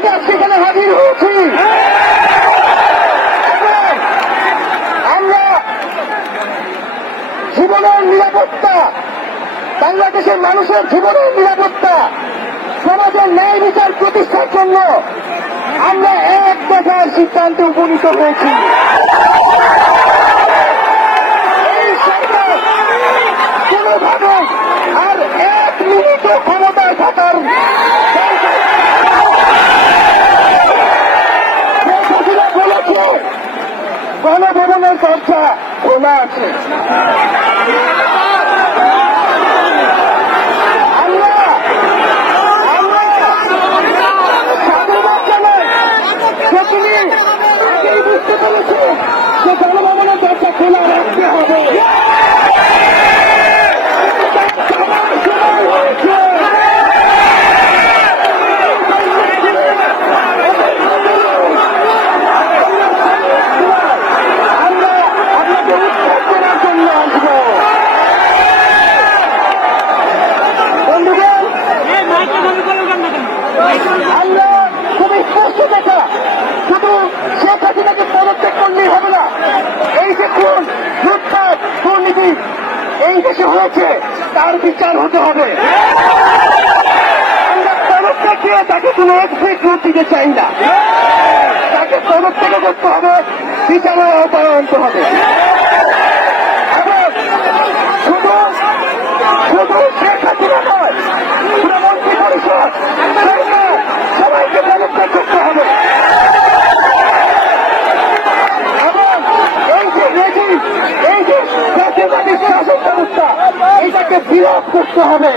থেকে আজকে এখানে হাজির হয়েছি। আমরা জীবনের নিরাপত্তা, বাংলাদেশের মানুষের জীবনের নিরাপত্তা, সমাজের ন্যায় বিচার প্রতিষ্ঠার জন্য আমরা এক দফার সিদ্ধান্তে উপনীত হয়েছি। এই সরকার কোনোভাবে আর এক মিনিট ক্ষমতায় থাকার বলেছে গণভবনের দরজা খোলা আছে। বুঝতে পেরেছি যে গণভবনের দরজা খোলা রাখতে হবে। আমরা আপনাকে উৎখাত করার জন্য আসবো। বন্ধুগণ, আমরা খুবই স্পষ্ট দেখা, শুধু শেখ হাসিনাকে পদত্যাগ করলেই হবে না। এই যে খুন, লুটপাট, দুর্নীতি এই দেশে হয়েছে, তার বিচার হতে হবে। আমরা পদত্যাগ দিয়ে তাকে কোনো এক্সিকিউট দিতে চাই না। তাকে পদত্যাগ করতে হবে, বিচারের আওতায় আনতে হবে। শুধু শুধু শেখ হাসিনা নয়, পুরো মন্ত্রী পরিষদ, সরকার, সবাইকে পদত্যাগ করতে হবে। এই যে জাতীয়তাবাদী শাসন ব্যবস্থা, এটাকে বিরোধ করতে হবে।